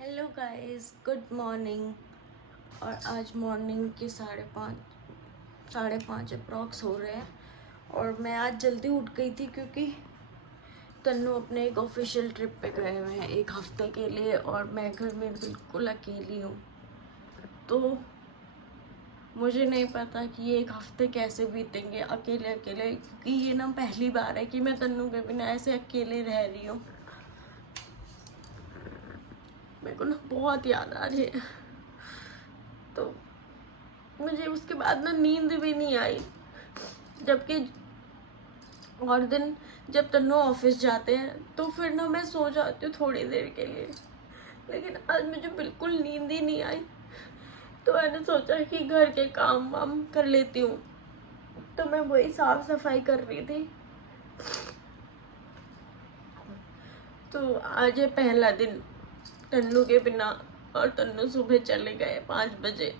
Hello guys, good morning. और आज morning के 5:30 अप्रॉक्स हो रहे हैं। और मैं आज जल्दी उठ गई थी क्योंकि तन्नू अपने एक ऑफिशियल ट्रिप पे गए हुए हैं 1 हफ्ते के लिए और मैं घर में बिल्कुल अकेली हूँ। तो मुझे नहीं पता कि ये 1 हफ्ते कैसे बीतेंगे अकेले अकेले, क्योंकि ये ना पहली बार है कि मैं तन्नू के बिना ऐसे अकेले रह रही हूँ। मेरे को ना बहुत याद आ रही है। तो मुझे उसके बाद ना नींद भी नहीं आई, जबकि और दिन जब तन्नू ऑफिस जाते हैं तो फिर ना मैं सो जाती हूँ थोड़ी देर के लिए, लेकिन आज मुझे बिल्कुल नींद ही नहीं आई। तो मैंने सोचा कि घर के काम वाम कर लेती हूँ, तो मैं वही साफ सफाई कर रही थी। तो आज है पहला दिन तन्नू के बिना, और तन्नू सुबह चले गए 5 बजे।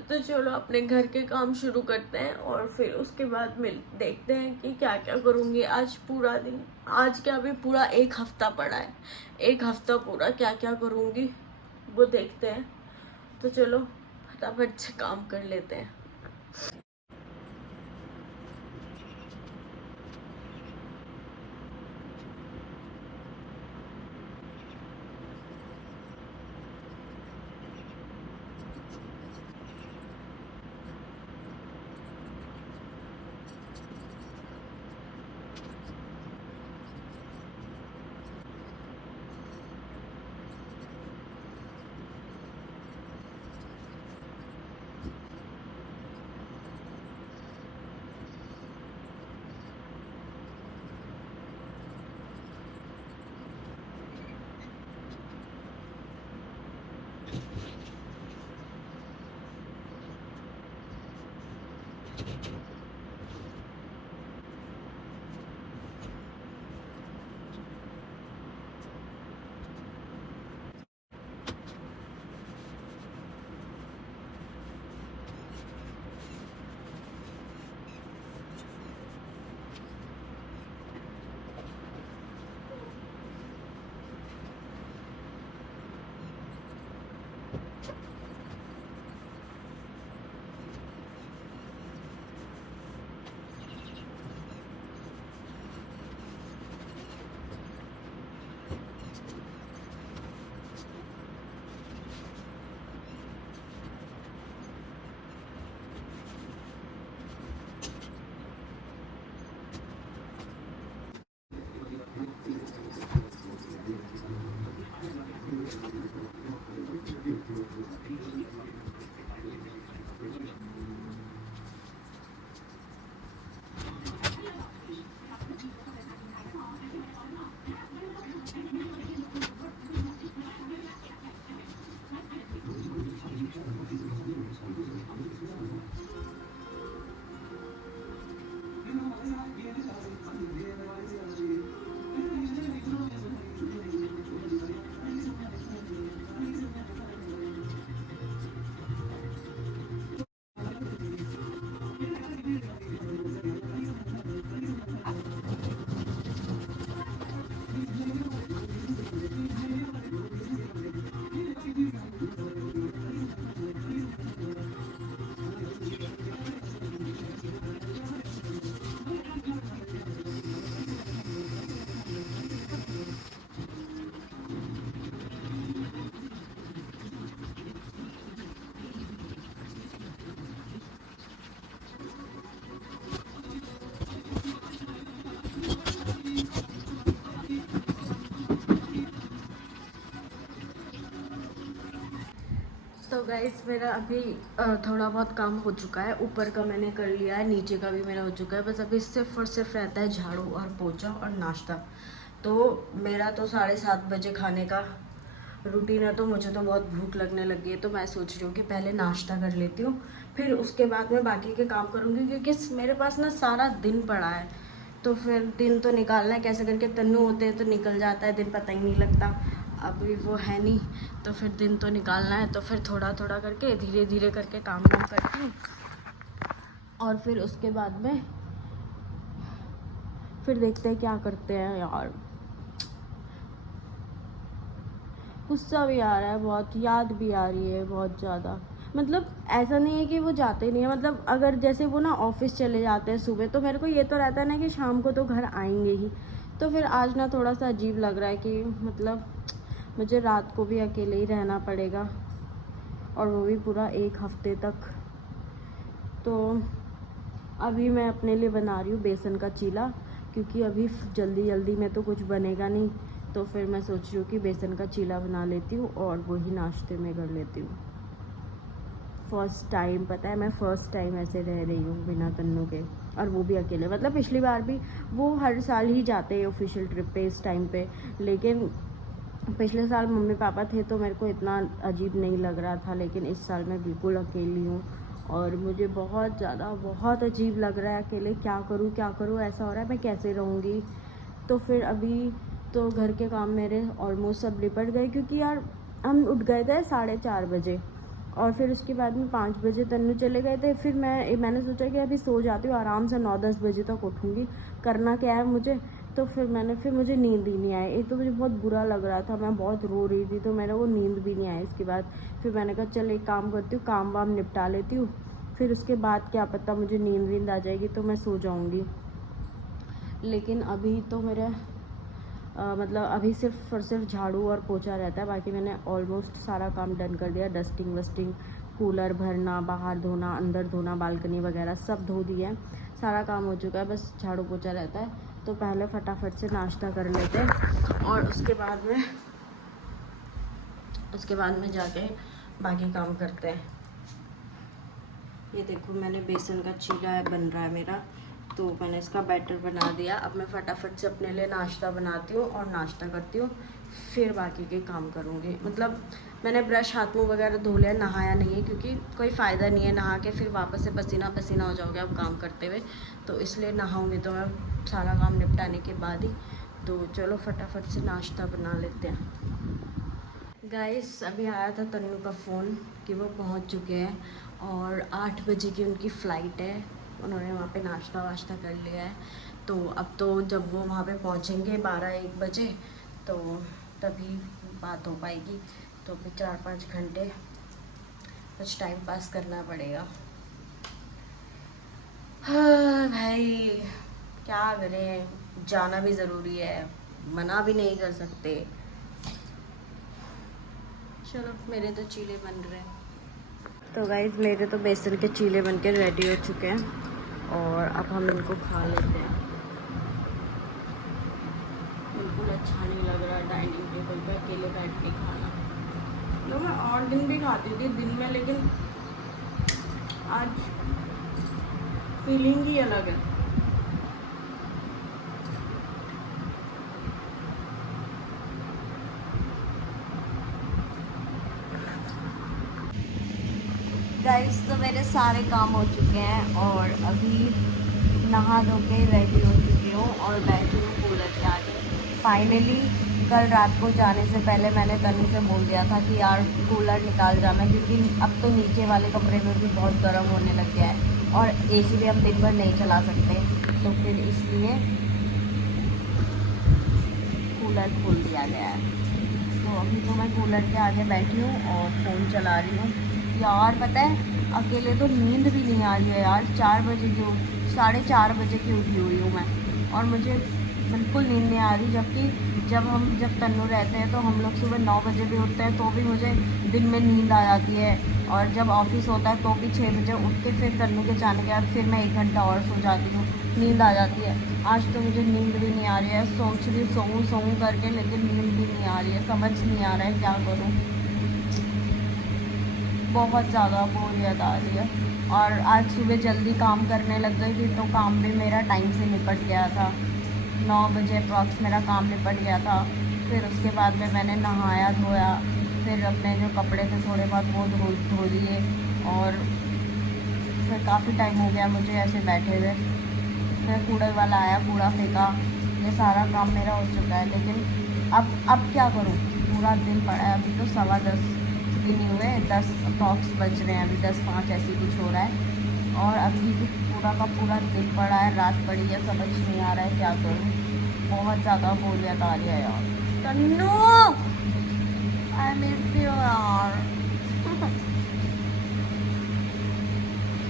तो चलो अपने घर के काम शुरू करते हैं और फिर उसके बाद देखते हैं कि क्या क्या करूँगी आज पूरा दिन। आज क्या, अभी पूरा 1 हफ्ता पड़ा है, 1 हफ्ता पूरा क्या क्या करूँगी वो देखते हैं। तो चलो फटाफट से काम कर लेते हैं। तो गाइस मेरा अभी थोड़ा बहुत काम हो चुका है। ऊपर का मैंने कर लिया है, नीचे का भी मेरा हो चुका है। बस अभी सिर्फ और सिर्फ रहता है झाड़ू और पोछा और नाश्ता। तो मेरा तो 7:30 बजे खाने का रूटीन है। तो मुझे तो बहुत भूख लगने लगी है, तो मैं सोच रही हूँ कि पहले नाश्ता कर लेती हूँ, फिर उसके बाद मैं बाकी के काम करूँगी, क्योंकि मेरे पास ना सारा दिन पड़ा है। तो फिर दिन तो निकालना है कैसे करके। तन्नू होते हैं तो निकल जाता है दिन, पता ही नहीं लगता। अभी वो है नहीं, तो फिर दिन तो निकालना है। तो फिर थोड़ा थोड़ा करके धीरे धीरे करके काम वाम करती हूँ, और फिर उसके बाद में फिर देखते हैं क्या करते हैं यार। गुस्सा भी आ रहा है बहुत, याद भी आ रही है बहुत ज़्यादा। मतलब ऐसा नहीं है कि वो जाते नहीं है, मतलब अगर जैसे वो ना ऑफिस चले जाते हैं सुबह, तो मेरे को ये तो रहता है ना कि शाम को तो घर आएंगे ही। तो फिर आज ना थोड़ा सा अजीब लग रहा है कि मतलब मुझे रात को भी अकेले ही रहना पड़ेगा, और वो भी पूरा 1 हफ्ते तक। तो अभी मैं अपने लिए बना रही हूँ बेसन का चीला, क्योंकि अभी जल्दी जल्दी में तो कुछ बनेगा नहीं। तो फिर मैं सोच रही हूँ कि बेसन का चीला बना लेती हूँ और वही नाश्ते में कर लेती हूँ। फर्स्ट टाइम, पता है मैं फ़र्स्ट टाइम ऐसे रह रही हूँ बिना तन्नू के, और वो भी अकेले। मतलब पिछली बार भी वो हर साल ही जाते हैं ऑफिशियल ट्रिप पे इस टाइम पे, लेकिन पिछले साल मम्मी पापा थे तो मेरे को इतना अजीब नहीं लग रहा था, लेकिन इस साल मैं बिल्कुल अकेली हूँ और मुझे बहुत ज़्यादा बहुत अजीब लग रहा है अकेले। क्या करूँ ऐसा हो रहा है, मैं कैसे रहूँगी। तो फिर अभी तो घर के काम मेरे ऑलमोस्ट सब निपट गए, क्योंकि यार हम उठ गए थे 4:30 बजे, और फिर उसके बाद में 5 बजे तन्नू चले गए थे। फिर मैंने सोचा कि अभी सो जाती हूँ आराम से, 9-10 बजे तक उठूँगी, करना क्या है मुझे। तो फिर मुझे नींद ही नहीं आई। एक तो मुझे बहुत बुरा लग रहा था, मैं बहुत रो रही थी, तो मेरे को नींद भी नहीं आई। इसके बाद फिर मैंने कहा चल एक काम करती हूँ, काम वाम निपटा लेती हूँ, फिर उसके बाद क्या पता मुझे नींद आ जाएगी तो मैं सो जाऊँगी। लेकिन अभी तो मेरा मतलब अभी सिर्फ और सिर्फ झाड़ू और पोछा रहता है, बाकी मैंने ऑलमोस्ट सारा काम डन कर दिया। डस्टिंग वस्टिंग, कूलर भरना, बाहर धोना, अंदर धोना, बालकनी वगैरह सब धो दिया है, सारा काम हो चुका है, बस झाड़ू पोछा रहता है। तो पहले फटाफट से नाश्ता कर लेते हैं और उसके बाद में जाके बाकी काम करते हैं। ये देखो मैंने बेसन का चीला बन रहा है मेरा, तो मैंने इसका बैटर बना दिया। अब मैं फटाफट से अपने लिए नाश्ता बनाती हूँ और नाश्ता करती हूँ, फिर बाकी के काम करूँगी। मतलब मैंने ब्रश हाथ मुँह वगैरह धो लिया, नहाया नहीं है, क्योंकि कोई फ़ायदा नहीं है नहा के फिर वापस से पसीना पसीना हो जाओगे आप काम करते हुए, तो इसलिए नहाऊँगी तो मैं सारा काम निपटाने के बाद ही। तो चलो फटाफट से नाश्ता बना लेते हैं। गाइस अभी आया था तन्नू का फ़ोन कि वो पहुंच चुके हैं और 8 बजे की उनकी फ़्लाइट है। उन्होंने वहाँ पे नाश्ता वाश्ता कर लिया है, तो अब तो जब वो वहाँ पे पहुँचेंगे 12-1 बजे तो तभी बात हो पाएगी। तो अभी 4-5 घंटे कुछ टाइम पास करना पड़ेगा। हाँ भाई क्या करें, जाना भी ज़रूरी है, मना भी नहीं कर सकते। चलो मेरे तो चीले बन रहे हैं। तो गाइस मेरे तो बेसन के चीले बन के रेडी हो चुके हैं और अब हम इनको खा लेते हैं। बिल्कुल अच्छा नहीं लग रहा डाइनिंग टेबल पे अकेले बैठ के खाना। तो मैं और दिन भी खाती थी दिन में, लेकिन आज फीलिंग ही अलग है। गाइस तो मेरे सारे काम हो चुके हैं और अभी नहा धो के रेडी हो चुकी हूँ और बैठी हूँ कूलर के आगे। फाइनली कल रात को जाने से पहले मैंने तनु से बोल दिया था कि यार कूलर निकाल जाना, क्योंकि अब तो नीचे वाले कमरे में भी बहुत गर्म होने लग गया है और एसी भी हम दिन भर नहीं चला सकते, तो फिर इसलिए कूलर खोल दिया गया है। तो अभी तो मैं कूलर के आगे बैठी हूँ और फ़ोन चला रही हूँ। यार पता है अकेले तो नींद भी नहीं आ रही है यार। 4 बजे की 4:30 बजे की उठी हुई हूँ मैं और मुझे बिल्कुल नींद नहीं आ रही, जबकि जब तन्नू रहते हैं तो हम लोग सुबह 9 बजे भी उठते हैं तो भी मुझे दिन में नींद आ जाती है, और जब ऑफिस होता है तो भी 6 बजे उठ के फिर तन्नू के जाने के बाद फिर मैं 1 घंटा और सो जाती हूँ, नींद आ जाती है। आज तो मुझे नींद भी नहीं आ रही है, सोच रही सोऊं करके, लेकिन नींद भी नहीं आ रही है, समझ नहीं आ रहा है क्या करूँ। बहुत ज़्यादा बोरियत आ रही है। और आज सुबह जल्दी काम करने लग गई थी तो काम भी मेरा टाइम से निपट गया था, 9 बजे अप्रॉक्स मेरा काम निपट गया था। फिर उसके बाद में मैंने नहाया धोया, फिर अपने जो कपड़े थे थोड़े बहुत वो धो लिए, और फिर काफ़ी टाइम हो गया मुझे ऐसे बैठे हुए। फिर कूड़े वाला आया, कूड़ा फेंका, ये सारा काम मेरा हो चुका है। लेकिन अब क्या करूँ, पूरा दिन पड़ा है। अभी तो 10:15 भी नहीं हुए, 10 अप्रॉक्स बज रहे हैं, अभी 10:05 ऐसे कुछ हो रहा है और अभी भी पूरा का पूरा दिन पड़ा है, रात पड़ी है, समझ नहीं आ रहा है क्या करूँ। बहुत ज़्यादा बोलियत आ रही है यार। तन्नू आई मिस यू यार।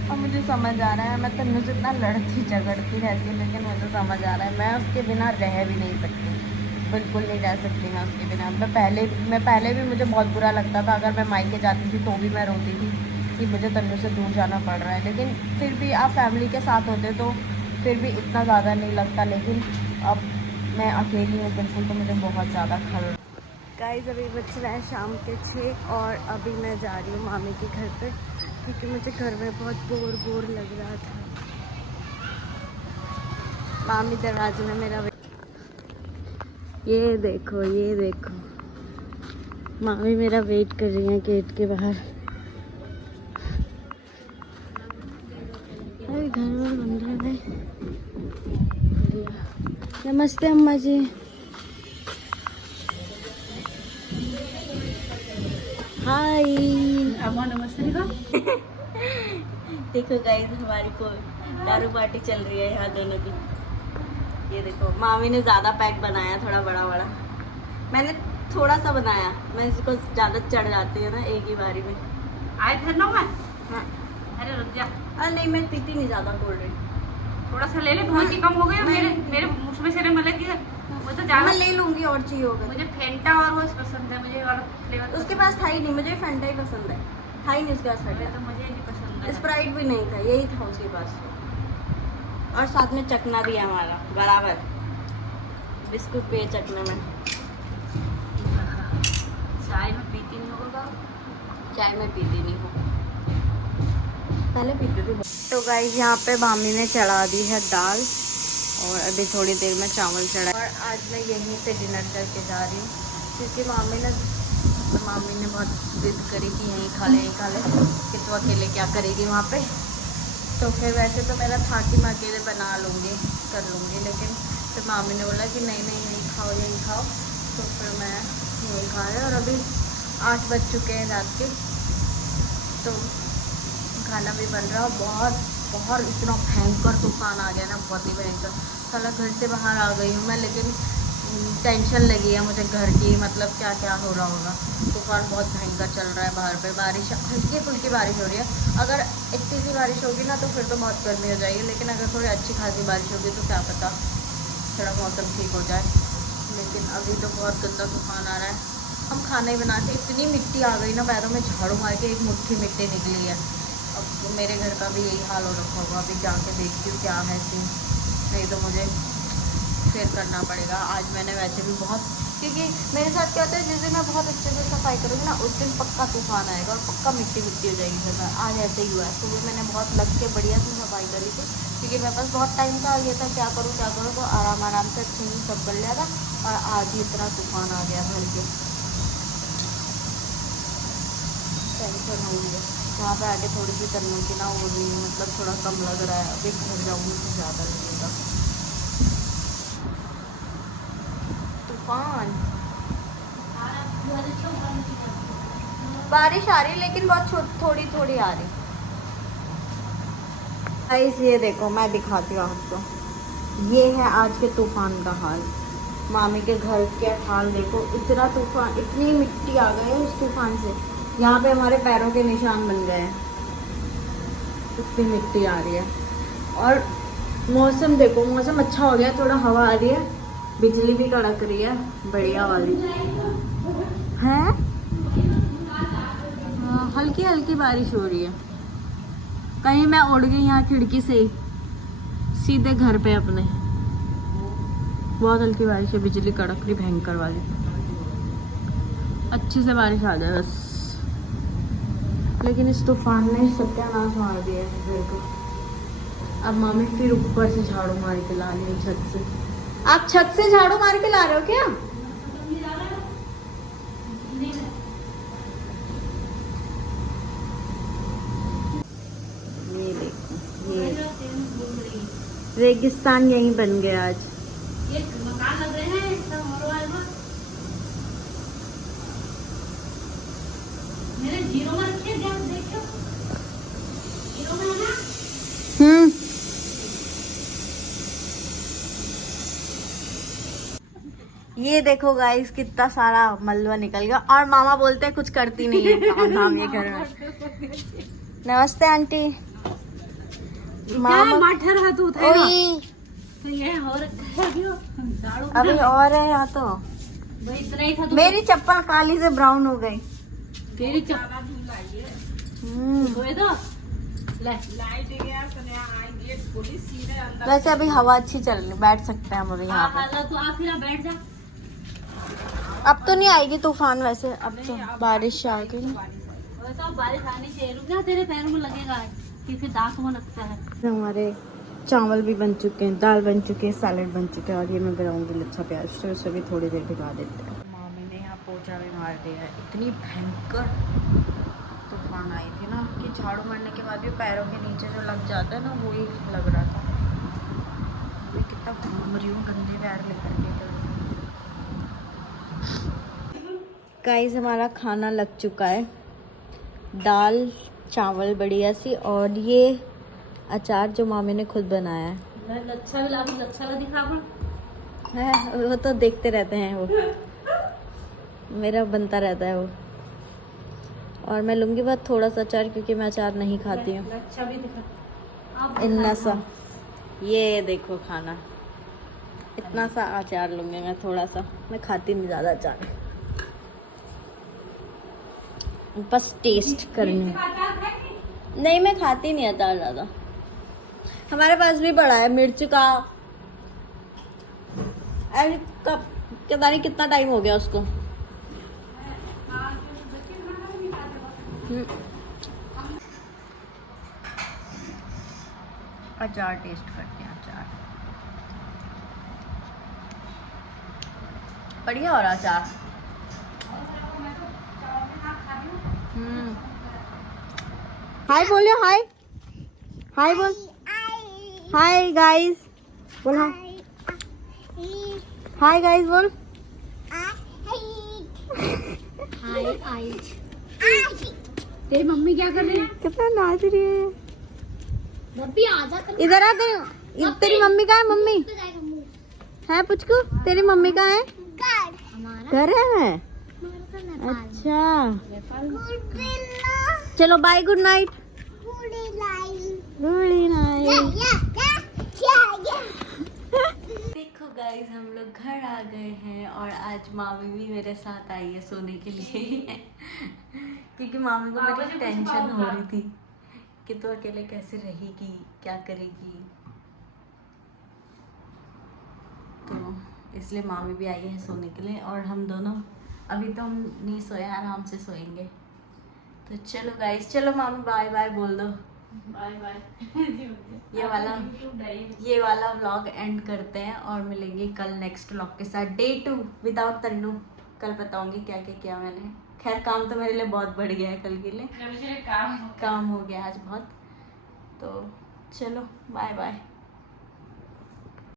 और मुझे समझ आ रहा है मैं तन्नू से इतना लड़ती झगड़ती रहती हूँ, लेकिन मुझे समझ आ रहा है मैं उसके बिना रह भी नहीं सकती, बिल्कुल नहीं रह सकती मैं उसके बिना। मैं पहले भी मुझे बहुत बुरा लगता था, अगर मैं मायके जाती थी तो भी मैं रोती थी कि मुझे तन्नू से दूर जाना पड़ रहा है। लेकिन फिर भी आप फैमिली के साथ होते तो फिर भी इतना ज़्यादा नहीं लगता, लेकिन अब मैं अकेली हूँ बिल्कुल, तो मुझे बहुत ज़्यादा खल। गाइस अभी बज रहा है शाम के 6 और अभी मैं जा रही हूँ मामी के घर पे, क्योंकि मुझे घर में बहुत बोर लग रहा था। मामी दरवाजे में मेरा ये देखो मामी मेरा वेट कर रही है गेट के बाहर। अरे घर में बन रहा है भाई। नमस्ते अम्मा जी। हाय अम्मा नमस्ते। देखो गाइस हमारी को दारू पार्टी चल रही है यहाँ दोनों की। ये देखो मामी ने ज़्यादा पैक बनाया, थोड़ा बड़ा, मैंने थोड़ा सा बनाया, मैं इसको ज़्यादा चढ़ जाती है ना एक ही बारी में। आए थे ना मैं। हाँ अरे रुक जा, अरे नहीं मैं पीती नहीं ज़्यादा कोल्ड ड्रिंक, थोड़ा सा ले ले, बहुत ही कम हो गया। मेरे मुँह में से मतलब कि मुझे तो ज्यादा मैं ले लूँगी और चाहिए होगा। मुझे फेंटा और वो पसंद है, मुझे वाला फ्लेवर उसके पास था ही नहीं, मुझे फेंटा ही पसंद है, था ही नहीं उसके पास फेंटा। तो मुझे नहीं पसंद है। स्प्राइट भी नहीं था, यही था उसके पास। और साथ में चखना भी है हमारा बराबर, बिस्कुट पे चखने में। चाय में पीती नहीं होगा। चाय में पीती नहीं हूँ, पहले पीती थी। तो गाइस यहाँ पे मामी ने चढ़ा दी है दाल और अभी थोड़ी देर में चावल चढ़ा। और आज मैं यहीं पे डिनर करके जा रही हूँ, क्योंकि मामी ने बहुत जिद करी कि यहीं खा ले कि तो अकेले क्या करेगी वहाँ पे। तो फिर वैसे तो मेरा था कि मैं अकेले बना लूँगी कर लूँगी, लेकिन फिर मामी ने बोला कि नहीं यहीं खाओ। तो फिर मैं यहीं खा रही। और अभी 8 बज चुके हैं रात के, तो खाना भी बन रहा है। बहुत इतना भयंकर तूफान आ गया ना, बहुत ही भयंकर। साला घर से बाहर आ गई हूँ मैं, लेकिन टेंशन लगी है मुझे घर की, मतलब क्या हो रहा होगा। तूफान बहुत भयंकर चल रहा है बाहर पे, बारिश हल्की फुल्की बारिश हो रही है। अगर इतनी सी बारिश होगी ना तो फिर तो बहुत गर्मी हो जाएगी, लेकिन अगर थोड़ी अच्छी खासी बारिश होगी तो क्या पता थोड़ा मौसम ठीक हो जाए। लेकिन अभी तो बहुत गंदा तूफान आ रहा है। हम खाना ही बनाते, इतनी मिट्टी आ गई ना पैरों में, झाड़ू मार के एक मुट्ठी मिट्टी निकली है। अब मेरे घर का भी यही हाल हो रखा होगा। अभी जाके देखती हूँ क्या है सीन, नहीं तो मुझे फिर करना पड़ेगा। आज मैंने वैसे भी बहुत, क्योंकि मेरे साथ क्या होता है, जिस दिन मैं बहुत अच्छे से सफाई करूँगी ना उस दिन पक्का तूफान आएगा और पक्का मिट्टी हो जाएगी घर में। आज ऐसे ही हुआ है। सुबह मैंने बहुत लग के बढ़िया से सफाई करी थी, क्योंकि मेरे पास बहुत टाइम था, ये था क्या करूँ, तो आराम से अच्छे से सब कर लिया था। और आज ही इतना तूफान आ गया भर के, टेंशन हो गई है। वहाँ पे आके थोड़ी सी तन्नू की ना वो नहीं, मतलब थोड़ा कम लग रहा है। अभी घर जाऊँगी तो ज़्यादा लगेगा। तूफान बारिश आ रही, लेकिन बहुत थोड़ी आ रही। गाइस ये देखो मैं दिखाती हूँ आपको, ये है आज के तूफान का हाल। मामी के घर के हाल देखो, इतना तूफान, इतनी मिट्टी आ गई है उस तूफान से, यहाँ पे हमारे पैरों के निशान बन गए हैं, इतनी मिट्टी आ रही है। और मौसम देखो, मौसम अच्छा हो गया, थोड़ा हवा आ रही है, बिजली भी कड़क रही है बढ़िया वाली है। हल्की हल्की बारिश हो रही है। कहीं मैं उड़ गई यहाँ खिड़की से ही सीधे घर पे अपने। बहुत हल्की बारिश है, बिजली कड़क रही भयंकर वाली। अच्छी से बारिश आ जाए बस। लेकिन इस तूफान ने सत्यानाश मार दिया है घर को। अब मामी फिर ऊपर से झाड़ू मार के ला रही है छत से। आप छत से झाड़ू मार के ला रहे हो क्या? ये देखो, ये रेगिस्तान यहीं बन गया आज। ये मकान लग रहे हैं सब मोरवाल में। मेरे जीरो में रखे, देखो जीरो में है ना। ये देखो गाइस कितना सारा मलबा निकल गया और मामा बोलते हैं कुछ करती नहीं है काम धाम ये घर में। नमस्ते आंटी। मामा माठर है तू ओई, तो ये हो रखा है क्यों? झाड़ू अभी और है यहाँ तो। भाई इतना ही था तो मेरी चप्पल काली से ब्राउन हो गई। तेरी चप्पल धोए दो ले। वैसे अभी हवा अच्छी चल रही, बैठ सकते हैं हम लोग यहाँ पे। तू आ फिर बैठ जा। अब तो नहीं आएगी तूफान, वैसे अब तो बारिश आ गई। तो बारिश आनी चाहिए, रुक जा तेरे पैरों में लगेगा क्योंकि दांत में लगता है। हमारे चावल भी बन चुके हैं, दाल बन चुके हैं, सैलेड बन चुके हैं और ये मैं बनाऊंगी लच्छा प्याज, तो इसे भी थोड़ी देर भिगा देते हैं। मामी ने यहाँ पोछा भी मार दिया है। इतनी भयंकर तूफान आई थी ना कि झाड़ू मारने के बाद भी पैरों के नीचे जो लग जाता है ना वही लग रहा था। मैं कितना घूम रही हूँ गंदे पैर लेकर के। गाइस हमारा खाना लग चुका है, दाल चावल बढ़िया सी और ये अचार जो मामी ने खुद बनाया है। लच्छा भी ला, लच्छा ला दिखा है वो तो देखते रहते हैं, वो मेरा बनता रहता है वो। और मैं लूँगी बहुत थोड़ा सा अचार क्योंकि मैं अचार नहीं खाती हूँ। लच्छा भी दिखा इतना सा, ये देखो खाना, इतना सा अचार लूँगी मैं, थोड़ा सा। मैं खाती नहीं ज़्यादा अचार, बस टेस्ट करनी। नहीं मैं खाती नहीं अचार ज़्यादा। हमारे पास भी पड़ा है मिर्च का, अरे कब पता नहीं कितना टाइम हो गया उसको। अचार टेस्ट करते हैं, अचार बढ़िया हो रहा अचार। हाय बोलियो, हाय हाय बोल, हाय गाइस बोल, हाय गाइस बोल। तेरी मम्मी क्या कर रही है? कितना नाच रही है। बब्बी आजा इधर आ, तेरी मम्मी कहाँ है? मम्मी है पुचकू, तेरी मम्मी कहाँ है? घर है। अच्छा चलो bye, good night. Good night. देखो गाइस हम लोग घर आ गए हैं और आज मामी भी मेरे साथ आई है सोने के लिए क्योंकि मामी को मेरी टेंशन हो रही थी कि तो अकेले कैसे रहेगी, क्या करेगी, तो इसलिए मामी भी आई है सोने के लिए। और हम दोनों अभी तो हम नहीं सोए, आराम से सोएंगे। तो चलो गाइस, चलो मामी बाय बाय बोल दो। Bye bye. ये वाला व्लॉग एंड करते हैं और मिलेंगे कल नेक्स्ट व्लॉग के साथ, डे 2 विदाउट तन्नू। कल बताऊंगी क्या क्या किया मैंने। खैर काम तो मेरे लिए बहुत बढ़ गया है कल के लिए, काम हो गया आज बहुत। तो चलो बाय बाय।